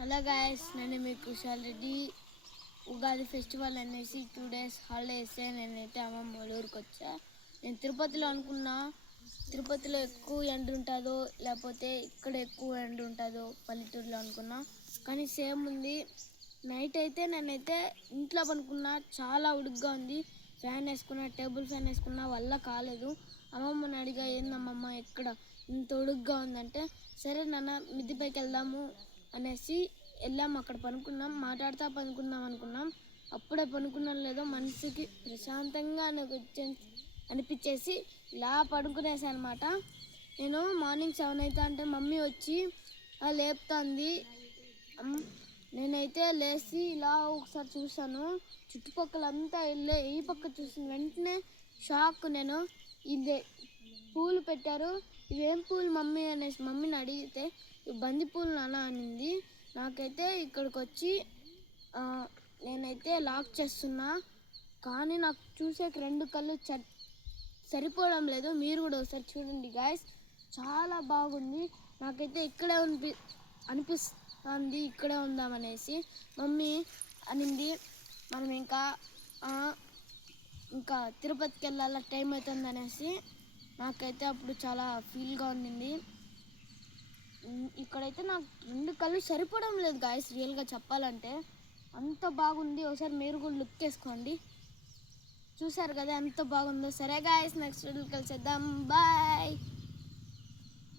Hello guys, నేను మీ Kushal Reddy. Ugadi festival అనేసి 2 days holidays నేనైతే అమ్మమ్మ వాళ్ళ ఊరికి వచ్చా. నేను తిరుపతిలో అనుకున్నా, తిరుపతిలో ఎక్కువ ఎండ ఉంటుందో లేకపోతే ఇక్కడ ఎక్కువ ఎండ ఉంటుందో పల్లెటూరులో అనుకున్నా, కానీ సేమ్ ఉంది. నైట్ అయితే నేనైతే ఇంట్లో పనుకున్నా, చాలా ఉడుగ్గా ఉంది. ఫ్యాన్ వేసుకున్నా, టేబుల్ ఫ్యాన్ వేసుకున్నా వల్ల కాలేదు. అమ్మమ్మని అడిగా, ఏందమ్మమ్మ ఇక్కడ ఇంత ఉడుగ్గా ఉందంటే, సరే నాన్న మిద్దిపైకి వెళ్దాము అనేసి వెళ్ళాము. అక్కడ పనుకున్నాం, మాట్లాడుతూ పనుకుందాం అనుకున్నాం. అప్పుడే పనుకున్నాం లేదో మనసుకి ప్రశాంతంగా అనిపించేసి ఇలా పడుకునేసా అనమాట. నేను మార్నింగ్ 7 అవుతా అంటే మమ్మీ వచ్చి లేపుతుంది. నేనైతే లేచి ఇలా ఒకసారి చూశాను, చుట్టుపక్కలంతా ఈ పక్క చూసిన వెంటనే షాక్. నేను ఇదే పూలు పెట్టారు, ఇవేం పూలు మమ్మీ అనేసి మమ్మీని అడిగితే బంతి పూలు నాన్న అనింది. నాకైతే ఇక్కడికి వచ్చి నేనైతే లాక్ చేస్తున్నా, కానీ నాకు చూసే 2 కళ్ళు సరిపోవడం లేదు. మీరు కూడా ఒకసారి చూడండి గాయస్, చాలా బాగుంది. నాకైతే ఇక్కడే అనిపిస్తుంది, ఇక్కడే ఉందామనేసి. మమ్మీ అనింది మనం ఇంకా తిరుపతికి వెళ్ళాల, టైం అవుతుంది అనేసి. నాకైతే అప్పుడు చాలా ఫీల్గా ఉండింది. ఇక్కడైతే నాకు 2 కళ్ళు సరిపోవడం లేదు గాయస్, రియల్గా చెప్పాలంటే అంత బాగుంది. ఒకసారి మీరు కూడా లుక్ వేసుకోండి. చూసారు కదా ఎంత బాగుందో. సరే గాయస్, నెక్స్ట్ వీడియోలో కలిసేద్దాం. బాయ్.